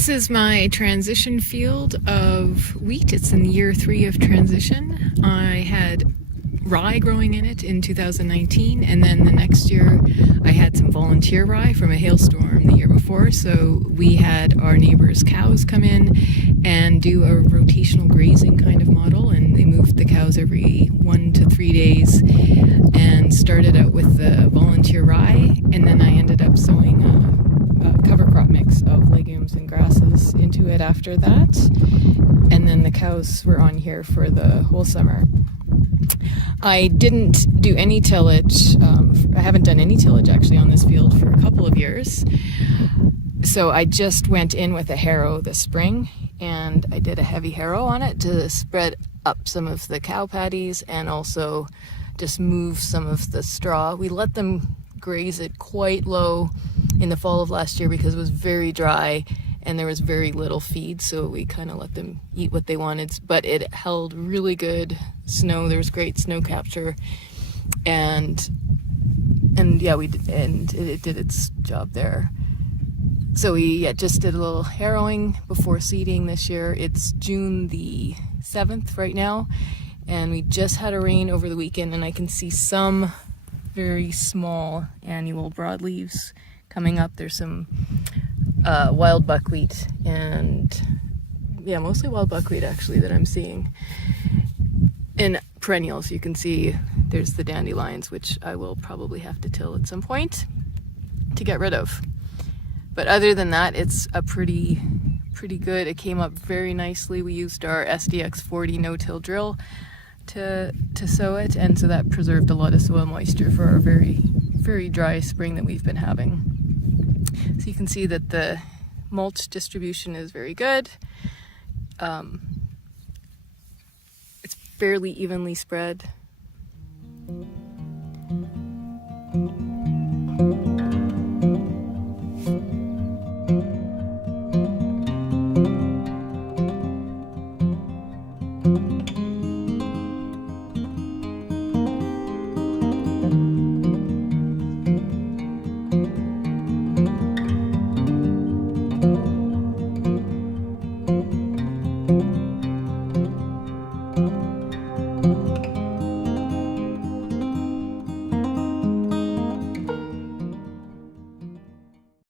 This is my transition field of wheat. It's in year 3 of transition. I had rye growing in it in 2019, and then the next year I had some volunteer rye from a hailstorm the year before. So we had our neighbors' cows come in and do a rotational grazing kind of model, and they moved the cows every 1 to 3 days and started out with the volunteer rye, and then I ended up sowing a cover crop mix of legumes and grasses into it after that, and then the cows were on here for the whole summer. I didn't do any tillage. I haven't done any tillage actually on this field for a couple of years. So I just went in with a harrow this spring, and I did a heavy harrow on it to spread up some of the cow patties and also just move some of the straw. We let them graze it quite low in the fall of last year because it was very dry and there was very little feed, so we kind of let them eat what they wanted, but it held really good snow. There was great snow capture, and yeah, it did its job there. So we just did a little harrowing before seeding this year. It's June the 7th right now, and we just had a rain over the weekend, and I can see some very small annual broadleaves coming up. There's some wild buckwheat, and yeah, mostly wild buckwheat actually that I'm seeing. And perennials, you can see there's the dandelions, which I will probably have to till at some point to get rid of. But other than that, it's a pretty good. It came up very nicely. We used our SDX 40 no-till drill to sow it, and so that preserved a lot of soil moisture for our very dry spring that we've been having. So you can see that the mulch distribution is very good. It's fairly evenly spread.